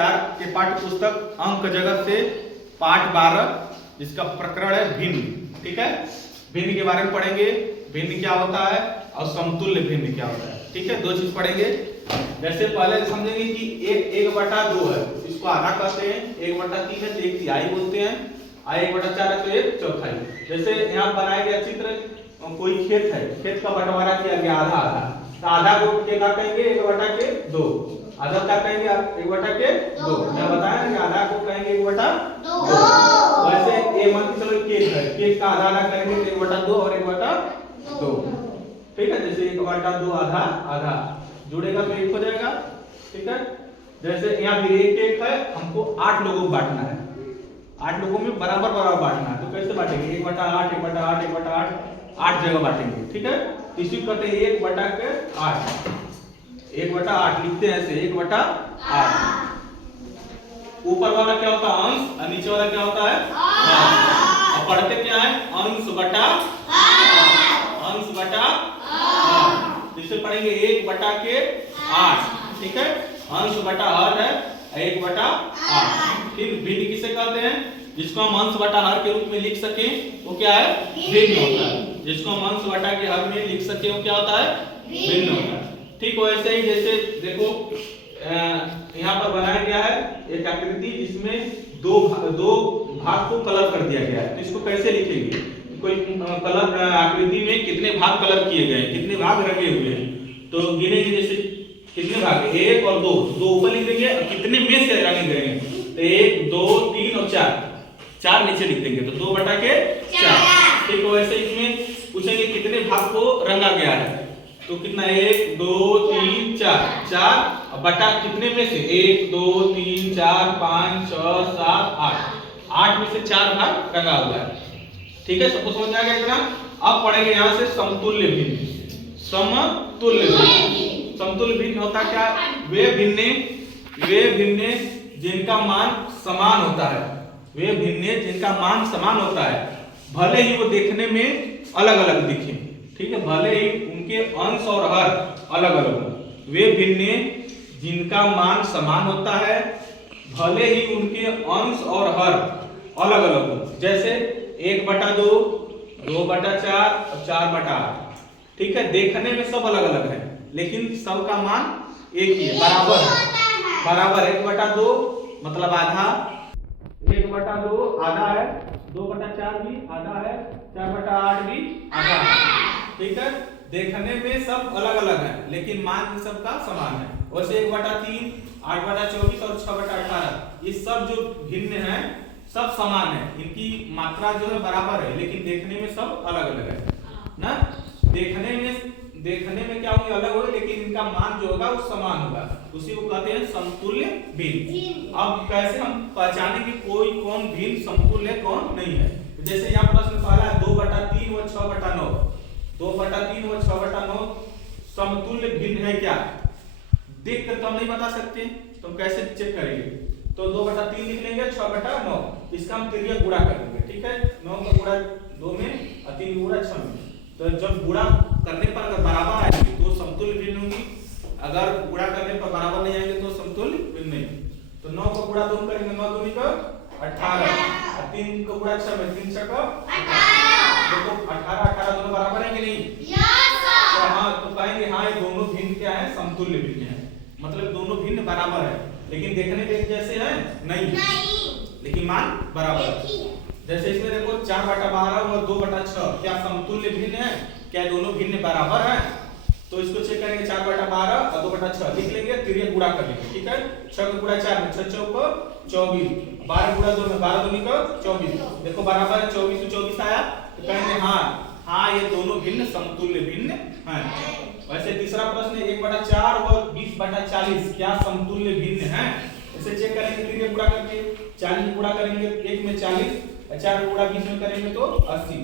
4 के पाठ्य पुस्तक अंक जगत से पाठ 12 जिसका प्रकरण है भिन्न। ठीक है, भिन्न के बारे में पढ़ेंगे, भिन्न क्या होता है और समतुल्य भिन्न क्या होता है। ठीक है, दो चीज पढ़ेंगे। जैसे पहले समझेंगे कि 1/2 है, इसको आधा कहते हैं, 1/3 है तो 1/3 बोलते हैं, 1/4 है तो 1/4। जैसे यहाँ बनाया गया चित्र, कोई खेत है, खेत का बंटवारा किया गया आधा आधा, तो आधा को क्या कहेंगे 1/2, आधा क्या कहेंगे आप 1/2। मैं बताया ना कि आधा को कहेंगे 1/2। वैसे ये मान के चलो खेत है, खेत का आधा आधा करेंगे तो 1/2 और 1/2। ठीक है, जैसे 1/2 आधा आधा जुड़ेगा तो 1 हो जाएगा। ठीक है, जैसे यहाँ भी 1 है, हमको 8 लोगों को बांटना है, 8 लोगों में बराबर बराबर बांटना है, तो कैसे बांटेंगे 1/8 1/8 1/8 8 जगह बांटेंगे। ठीक है, इसी को कहते हैं 1/8। 1/8 लिखते हैं ऐसे 1/8। ऊपर वाला क्या होता है अंश और नीचे वाला क्या होता है भाग। और पढ़ते क्या है अंश बटा जिसे पढ़ेंगे 1/8। ठीक है, अंश बटा हर है 1/8। फिर भिन्न किसे कहते हैं, जिसको हम अंश बटा हर के रूप में लिख सके वो क्या है भिन्न होता है। जिसको हम अंश बटा के हर में लिख सके वो क्या होता है भिन्न होता है। ठीक वैसे ही जैसे देखो यहाँ पर बनाया गया है एक आकृति जिसमें दो भाग को कलर कर दिया गया है, तो इसको कैसे लिखेंगे, कोई कलर आकृति में कितने भाग कलर किए गए हैं, कितने भाग रंगे हुए हैं, तो गिनेंगे जैसे कितने भाग 1 और 2 ऊपर लिख देंगे और कितने में से रंगे गए हैं, तो 1 2 3 और 4 नीचे लिख देंगे, तो 2/4। ठीक वैसे इसमें पूछेंगे कितने भाग को रंगा गया है, तो कितना 1 2 3 4 बटा कितने में से 1 2 3 4 5 6 7 8 में से 4 भाग रंगा हुआ है। ठीक है, सबको समझ आ गया इतना। अब पढ़ेंगे यहाँ से समतुल्य भिन्न। समतुल्य भिन्न होता क्या, वे भिन्न जिनका मान समान होता है, वे भिन्न जिनका मान समान होता है, भले ही वो देखने में अलग अलग दिखे। ठीक है, भले ही उनके अंश और हर अलग अलग हो। वे भिन्न जिनका मान समान होता है, भले ही उनके अंश और हर अलग अलग हो। जैसे 1/2 2/4 और 4/8। ठीक है, देखने में सब अलग अलग है लेकिन सबका मान एक ही है, बराबर है। बराबर 1/2 मतलब आधा, 1/2 आधा है, 2/4 भी आधा है, 4/8 भी आधा है। ठीक है, देखने में सब अलग अलग है लेकिन मान सबका समान है। वैसे 1/3 8/24 और 6/18 ये सब जो भिन्न है सब समान है, इनकी मात्रा जो है बराबर है लेकिन देखने में सब अलग अलग है ना। देखने में क्या होंगे अलग होंगे लेकिन इनका मान जो होगा वो समान होगा, उसी को कहते हैं समतुल्य भिन्न। अब कैसे हम पहचानेंगे कोई कौन भिन्न समतुल्य है कौन नहीं है, जैसे यहाँ प्रश्न पहला है 2/3 व 6/9। 2/3 व 6/9 समतुल्य भिन्न है क्या, देख कर तो हम नहीं बता सकते, तो कैसे चेक करेंगे, तो 2/3 लिख लेंगे 6/9, इसका हम तिर्यक गुणा कर देंगे। ठीक है, 9 का गुणा 2 में और 3 का गुणा 6 में, तो जब गुणा करने पर अगर बराबर आएंगे तो समतुल्य भिन्न होंगी, अगर गुणा करने पर बराबर नहीं आएंगे तो समतुल्य भिन्न नहीं। तो 9 का गुणा 2 करेंगे 9 दूनी का 18 और 3 का गुणा 6 में 3 6 का 18। देखो 18 18 दोनों बराबर है कि नहीं, तो हाँ तो कहेंगे हाँ ये दोनों भिन्न क्या है समतुल्य भिन्न है, मतलब दोनों भिन्न बराबर है लेकिन देखने में एक जैसे है नहीं, लेकिन मान बराबर है। जैसे इसमें देखो 4/12 और 2/6 क्या समतुल्य भिन्न है, क्या दोनों भिन्न बराबर है, तो इसको चेक करेंगे 4/12 और 2/6 लिख लेंगे, तिर्यक गुणा कर लेंगे। ठीक है, 6 का गुणा 4 में 6 चौक 24, 12 गुणा 2 में 12 दूनी का 24, देखो बराबर है 24 से 24 आया, तो कहेंगे हाँ ये दोनों भिन्न समतुल्य भिन्न हैं। वैसे तीसरा प्रश्न 1/4 और 20/40 क्या समतुल्य भिन्न हैं, इसे चेक करेंगे तिर्यक गुणा करके, 40 गुणा करेंगे 1 में 40, 4 गुणा 20 में करेंगे तो 80,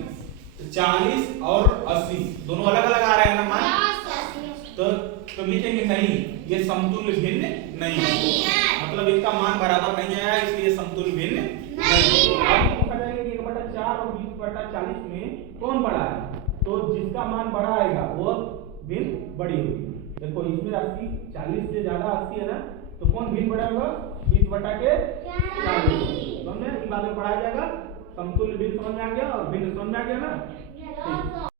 तो 40 और 80 दोनों अलग अलग आ रहे हैं ना मान, तो लिखेंगे नहीं ये समतुल्य भिन्न नहीं है, मतलब इनका मान बराबर नहीं आया इसलिए समतुल्य भिन्न नहीं। अब पूछा जाएगा कि 1/4 और 20/40 में कौन बड़ा है, तो जिसका मान बड़ा आएगा वो भिन्न बड़ी होगी। देखो इसमें 80 40 से ज्यादा 80 है ना, तो कौन भिन्न बड़ा होगा 20 30/4 समझे? इस बारे में पढ़ाया जाएगा। समतुल्य भिन्न समझ में आ गया और भिन्न समझ में आ गया ना। ठीक।